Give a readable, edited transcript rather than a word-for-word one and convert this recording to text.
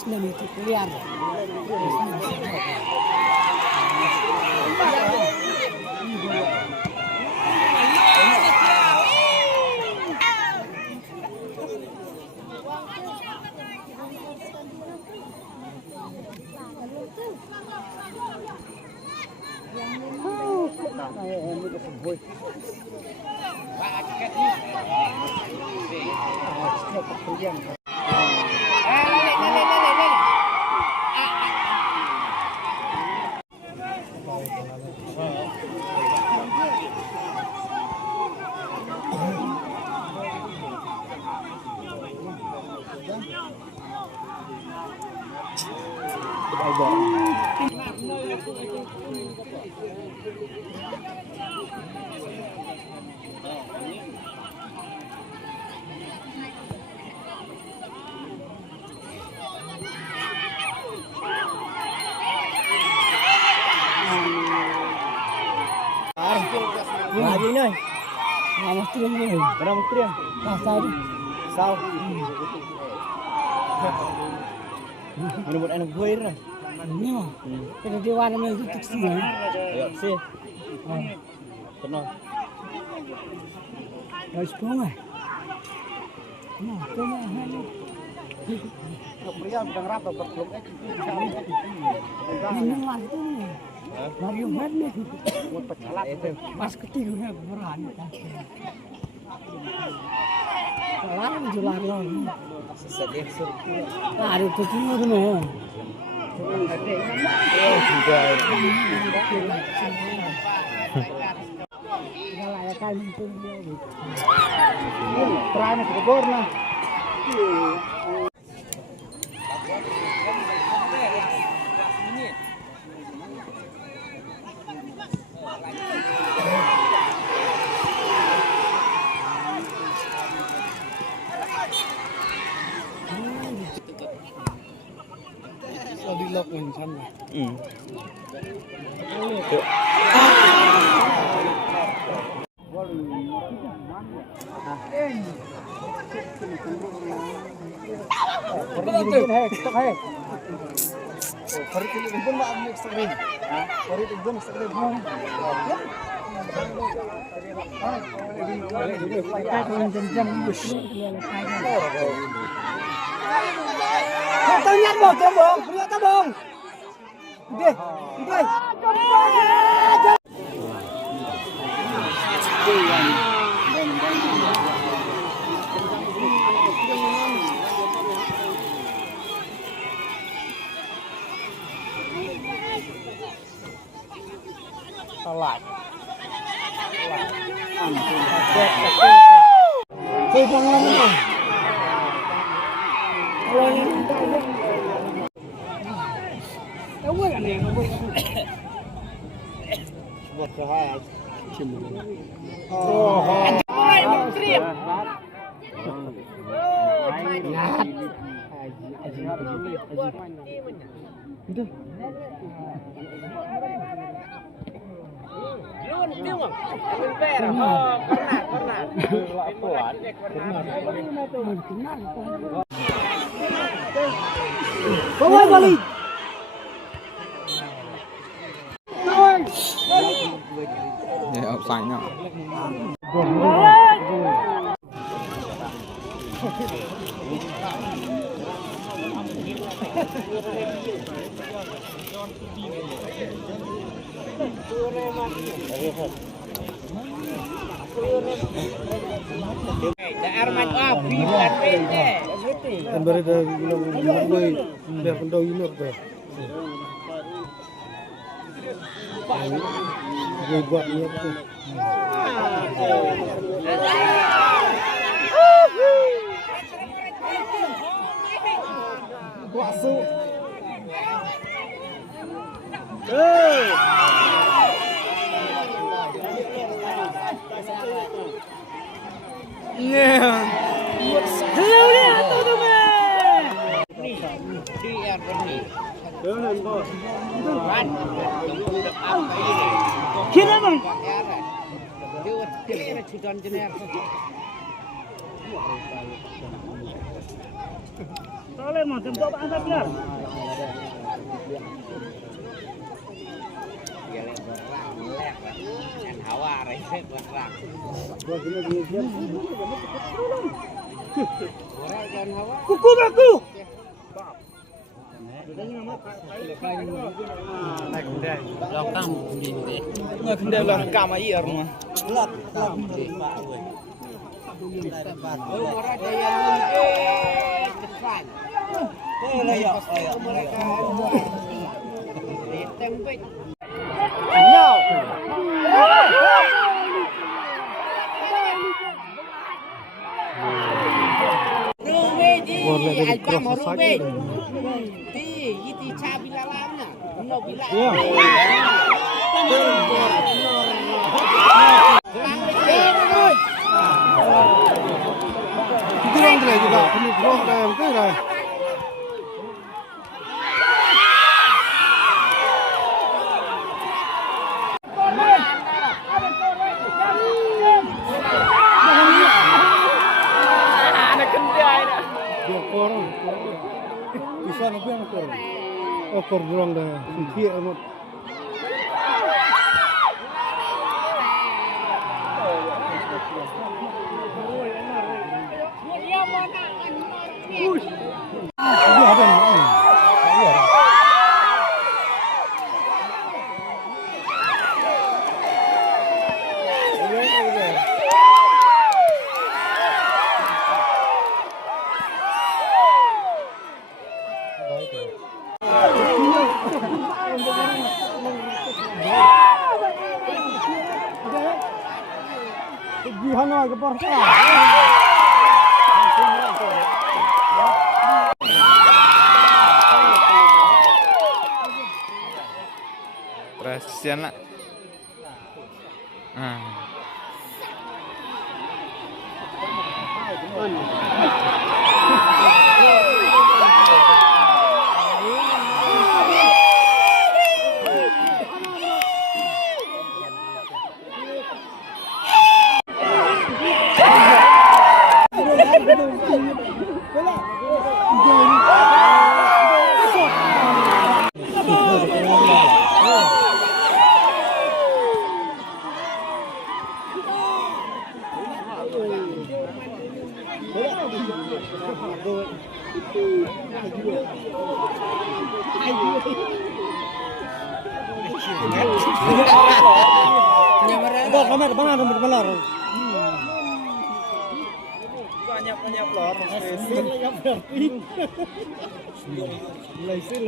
Muslim itu keluar. Lagi nih. Nama stream ni. Berapa stream? Pasal Sao? Menurut anak gue ini. ni mah. Kena dia warna ni tu tak sih. Ayo sih. Kenal. Harus pulang. Nah, pulang ni. Pria sedang rata belum Ini lah tu ni. Mario mana ni? buat pecalat itu. Pas ketiga berani. Lalu jualan lor. Sesedih surut. Ada tu semua tu ni. Kalau ada kan itu dia. Terakhir ke bor nah. Di lock yang sana. Tanya bong, beri bong. Deh, deh. Salat. Saya jangan ni. Kalau ini awal ni. Buat kehai. Oh. Ai menteri. Itu. Yun, tiwang. Pera. Oh, pernah. Laporan. Bawa balik. Để ốc xanh nữa. Daerah mana? Biar beda. Embere dah bilang biar pendau ini dah. Gue buat niat tu. Puasa. Yeah. Hello dia, tu meh. Di air benih. Jangan bos. Kan? Udah apa ini? Kira bang. Dia sudah jenar. Soalnya mah tempat apa benar? Gelek berang, melek lah. Dan hawa resep berang. Orang dan hawa. Kuku baku. Lokam di Nggak kendal lah kam aja rumah. orang yang mungkin kesan. Mereka tempe. Rumedi, alpa mau rumedi. Iti cabi lalana, no bila. Itu orang tu juga, ini orang yang tu lah. Dia korang, bisa nak yang korang. Oh korang dah, sikit amat. Dia ada ni. Dia ada. Gihana ke porsa. Perhatian lah. Bawa kamera, mana rambut malar? Banyak lor. Lesil.